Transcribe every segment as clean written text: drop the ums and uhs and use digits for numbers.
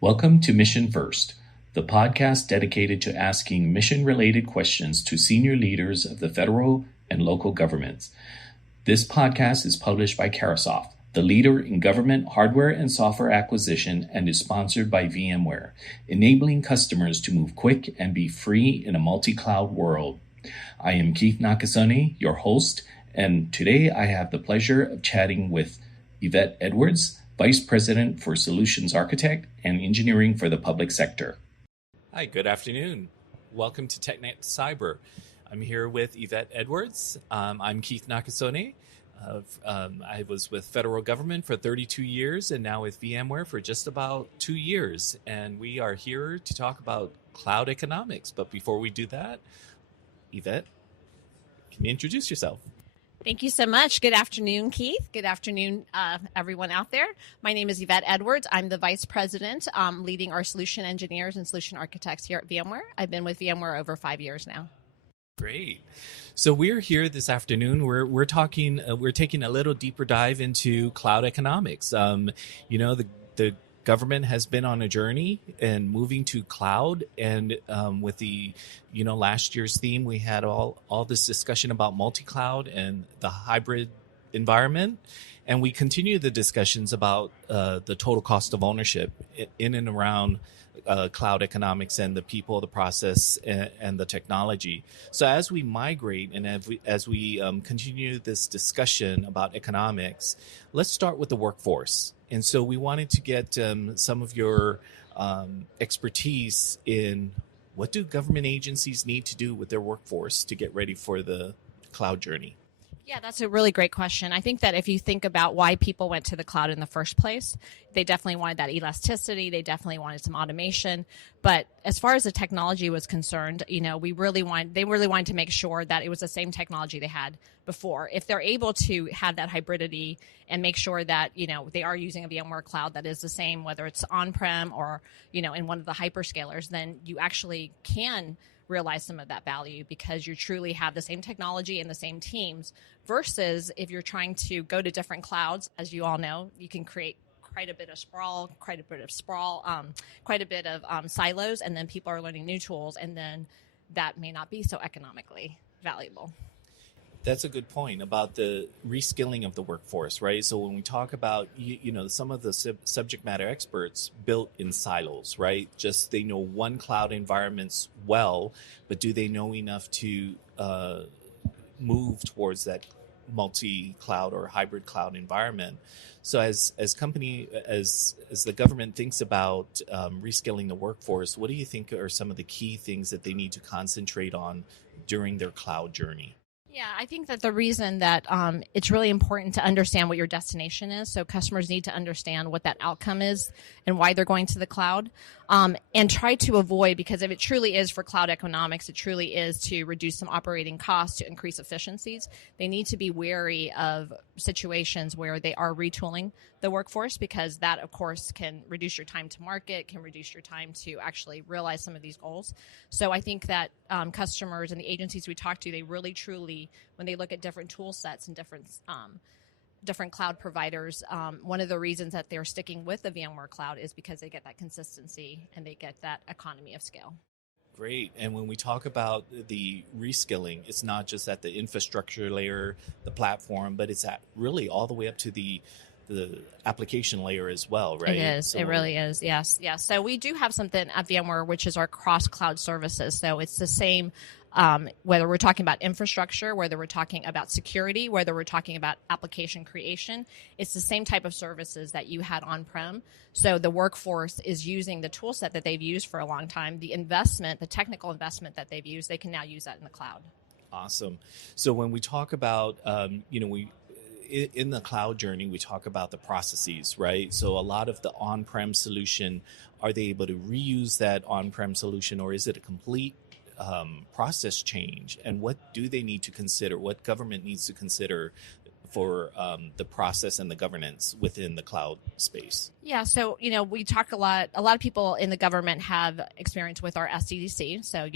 Welcome to Mission First, the podcast dedicated to asking mission-related questions to senior leaders of the federal and local governments. This podcast is published by Carasoft, the leader in government hardware and software acquisition, and is sponsored by VMware, enabling customers to move quick and be free in a multi-cloud world. I am Keith Nakasone, your host, and today I have the pleasure of chatting with Yvette Edwards, Vice President for Solutions Architect and Engineering for the Public Sector. Hi, good afternoon. Welcome to TechNet Cyber. I'm here with Yvette Edwards. I'm Keith Nakasone. I was with federal government for 32 years and now with VMware for just about 2 years. And we are here to talk about cloud economics. But before we do that, Yvette, can you introduce yourself? Thank you so much. Good afternoon, Keith. Good afternoon, everyone out there. My name is Yvette Edwards. I'm the Vice President leading our solution engineers and solution architects here at VMware. I've been with VMware over 5 years now. Great. So we're here this afternoon. We're talking. We're taking a little deeper dive into cloud economics. The government has been on a journey and moving to cloud, and with the last year's theme, we had all this discussion about multi-cloud and the hybrid environment, and we continue the discussions about the total cost of ownership in and around cloud economics and the people, the process, and the technology. So as we migrate and as we continue this discussion about economics, let's start with the workforce. And so we wanted to get some of your expertise in what do government agencies need to do with their workforce to get ready for the cloud journey? Yeah, that's a really great question. I think that if you think about why people went to the cloud in the first place, they definitely wanted that elasticity. They definitely wanted some automation. But as far as the technology was concerned, they really wanted to make sure that it was the same technology they had before. If they're able to have that hybridity and make sure that, they are using a VMware cloud that is the same, whether it's on-prem or, in one of the hyperscalers, then you actually can realize some of that value because you truly have the same technology and the same teams versus if you're trying to go to different clouds, as you all know, you can create quite a bit of sprawl, quite a bit of silos, and then people are learning new tools, and then that may not be so economically valuable. That's a good point about the reskilling of the workforce, right? So when we talk about, some of the subject matter experts built in silos, right? Just they know one cloud environments well, but do they know enough to move towards that multi-cloud or hybrid cloud environment? So as the government thinks about reskilling the workforce, what do you think are some of the key things that they need to concentrate on during their cloud journey? Yeah, I think that the reason that it's really important to understand what your destination is. So customers need to understand what that outcome is and why they're going to the cloud, and try to avoid, because if it truly is for cloud economics, it truly is to reduce some operating costs, to increase efficiencies. They need to be wary of situations where they are retooling the workforce, because that, of course, can reduce your time to market, can reduce your time to actually realize some of these goals. So I think that customers and the agencies we talk to, they really truly, when they look at different tool sets and different cloud providers, one of the reasons that they're sticking with the VMware cloud is because they get that consistency and they get that economy of scale. Great. And when we talk about the reskilling, it's not just at the infrastructure layer, the platform, but it's at really all the way up to the application layer as well, right? It is. It really is. Yes. So we do have something at VMware, which is our cross-cloud services. So it's the same, whether we're talking about infrastructure, whether we're talking about security, whether we're talking about application creation, it's the same type of services that you had on-prem. So the workforce is using the tool set that they've used for a long time. The technical investment that they've used, they can now use that in the cloud. Awesome. So when we talk about, in the cloud journey, we talk about the processes, right? So a lot of the on-prem solution, are they able to reuse that on-prem solution, or is it a complete process change? And what do they need to consider? What government needs to consider for the process and the governance within the cloud space? Yeah, so, we talk a lot of people in the government have experience with our SDDC. So,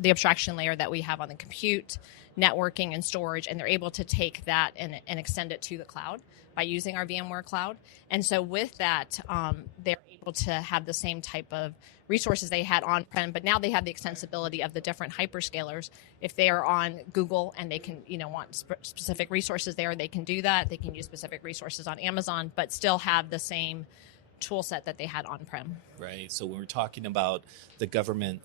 the abstraction layer that we have on the compute, networking, and storage, and they're able to take that and extend it to the cloud by using our VMware cloud. And so with that, they're able able to have the same type of resources they had on-prem, but now they have the extensibility of the different hyperscalers. If they are on Google and they can, want specific resources there, they can do that. They can use specific resources on Amazon, but still have the same tool set that they had on-prem. Right. So when we're talking about the government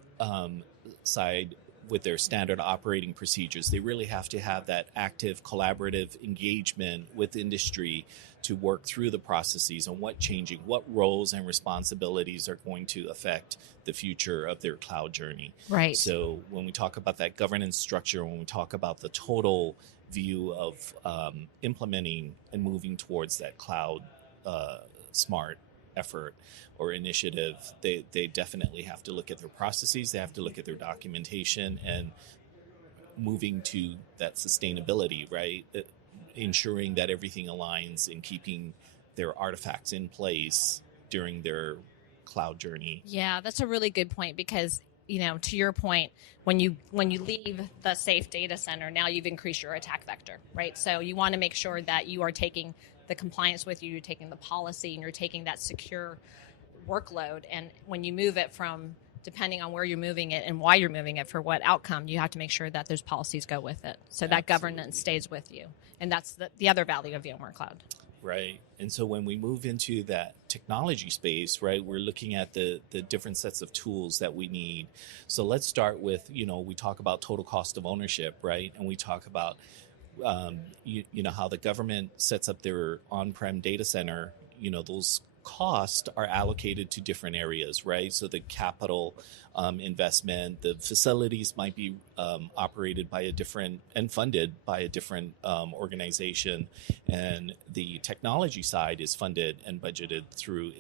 side with their standard operating procedures, they really have to have that active collaborative engagement with industry to work through the processes and what roles and responsibilities are going to affect the future of their cloud journey. Right. So when we talk about that governance structure, when we talk about the total view of implementing and moving towards that cloud smart effort or initiative, they definitely have to look at their processes, they have to look at their documentation, and moving to that sustainability, right? Ensuring that everything aligns and keeping their artifacts in place during their cloud journey. Yeah, that's a really good point because, to your point, when you leave the safe data center, now you've increased your attack vector, right? So you want to make sure that you are taking the compliance with you, you're taking the policy, and you're taking that secure workload. And when you move it from, depending on where you're moving it and why you're moving it for what outcome, you have to make sure that those policies go with it. So that governance stays with you. And that's the other value of VMware Cloud. Right. And so when we move into that technology space, right, we're looking at the different sets of tools that we need. So let's start with, we talk about total cost of ownership, right? And we talk about how the government sets up their on-prem data center. Those costs are allocated to different areas, right? So the capital investment, the facilities might be operated by a different and funded by a different organization, and the technology side is funded and budgeted through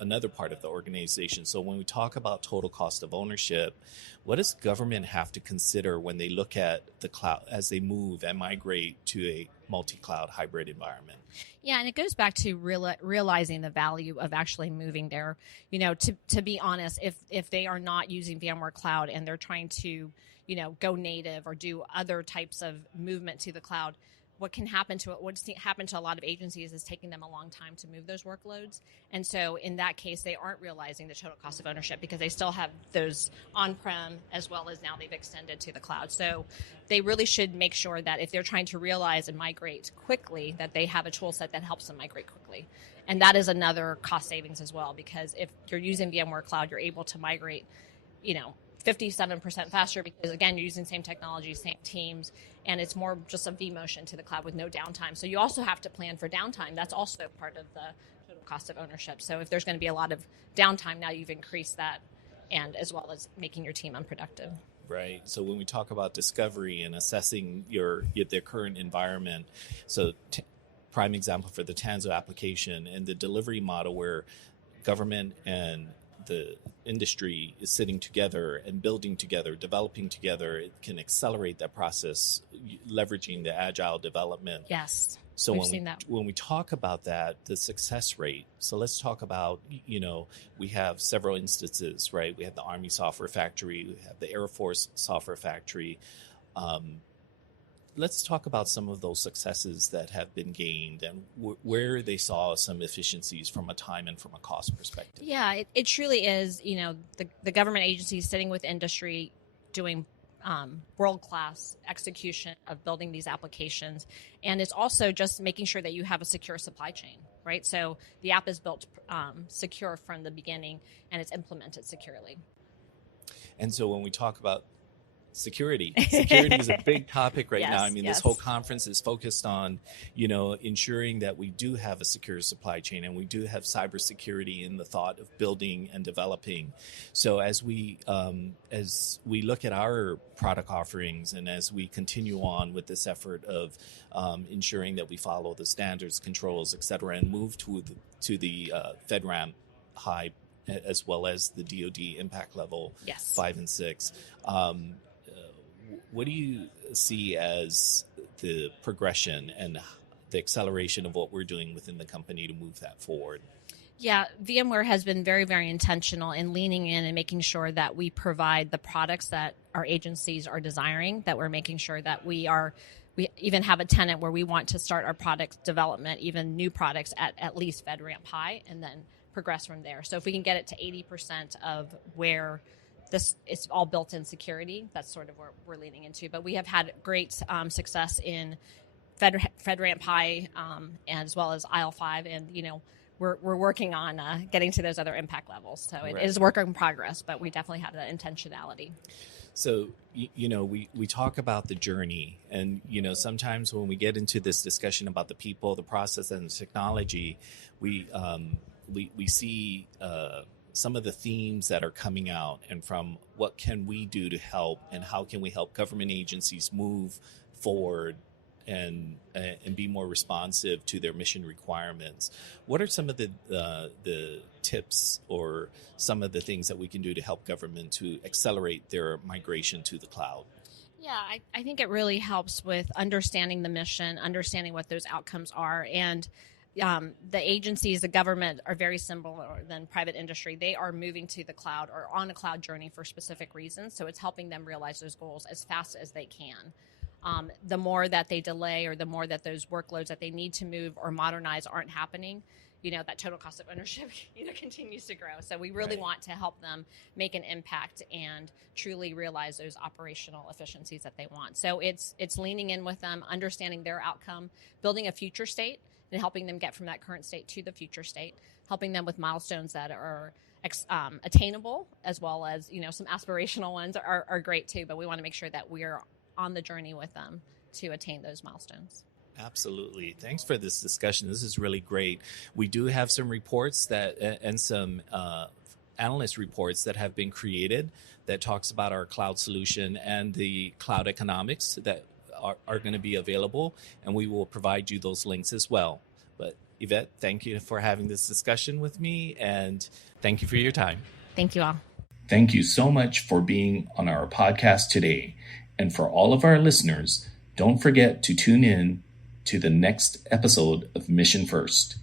another part of the organization. So when we talk about total cost of ownership, what does government have to consider when they look at the cloud as they move and migrate to a multi-cloud hybrid environment? Yeah, and it goes back to realizing the value of actually moving there. To be honest, if they are not using VMware Cloud and they're trying to, go native or do other types of movement to the cloud, what's happened to a lot of agencies is taking them a long time to move those workloads. And so in that case, they aren't realizing the total cost of ownership because they still have those on-prem as well as now they've extended to the cloud. So they really should make sure that if they're trying to realize and migrate quickly, that they have a tool set that helps them migrate quickly. And that is another cost savings as well, because if you're using VMware Cloud, you're able to migrate, 57% faster because, again, you're using the same technology, same teams, and it's more just a V-motion to the cloud with no downtime. So you also have to plan for downtime. That's also part of the total cost of ownership. So if there's going to be a lot of downtime, now you've increased that, and as well as making your team unproductive. Right. So when we talk about discovery and assessing their current environment, so prime example for the Tanzo application and the delivery model where government and the industry is sitting together and building together, developing together, it can accelerate that process, leveraging the agile development. Yes. So when we talk about that, the success rate, so let's talk about, we have several instances, right? We have the Army Software Factory, we have the Air Force Software Factory. Let's talk about some of those successes that have been gained and where they saw some efficiencies from a time and from a cost perspective. Yeah, it truly is, the government agencies sitting with industry doing world-class execution of building these applications. And it's also just making sure that you have a secure supply chain, right? So the app is built secure from the beginning and it's implemented securely. And so when we talk about security is a big topic right now. I mean, this whole conference is focused on, ensuring that we do have a secure supply chain and we do have cybersecurity in the thought of building and developing. So as we look at our product offerings and as we continue on with this effort of ensuring that we follow the standards, controls, et cetera, and move to the FedRAMP high as well as the DoD impact level 5 and 6. What do you see as the progression and the acceleration of what we're doing within the company to move that forward? Yeah, VMware has been very, very intentional in leaning in and making sure that we provide the products that our agencies are desiring, that we're making sure that we even have a tenet where we want to start our product development, even new products at least FedRAMP High, and then progress from there. So if we can get it to 80% of where this is all built-in security, that's sort of where we're leaning into. But we have had great success in FedRAMP High as well as IL5, and we're working on getting to those other impact levels. So it is work in progress, but we definitely have that intentionality. So, we talk about the journey, and, sometimes when we get into this discussion about the people, the process, and the technology, we see some of the themes that are coming out, and from what can we do to help, and how can we help government agencies move forward and be more responsive to their mission requirements. What are some of the tips or some of the things that we can do to help government to accelerate their migration to the cloud? Yeah, I think it really helps with understanding the mission, understanding what those outcomes are, and the agencies, the government, are very similar than private industry. They are moving to the cloud or on a cloud journey for specific reasons, so it's helping them realize those goals as fast as they can. The more that they delay, or the more that those workloads that they need to move or modernize aren't happening, that total cost of ownership continues to grow. So we really want to help them make an impact and truly realize those operational efficiencies that they want. So it's leaning in with them, understanding their outcome, building a future state, and helping them get from that current state to the future state, helping them with milestones that are attainable, as well as some aspirational ones are great too. But we want to make sure that we're on the journey with them to attain those milestones. Absolutely. Thanks for this discussion. This is really great. We do have some reports and some analyst reports that have been created that talks about our cloud solution and the cloud economics that are going to be available, and we will provide you those links as well. But Yvette, thank you for having this discussion with me, and thank you for your time. Thank you all. Thank you so much for being on our podcast today. And for all of our listeners, don't forget to tune in to the next episode of Mission First.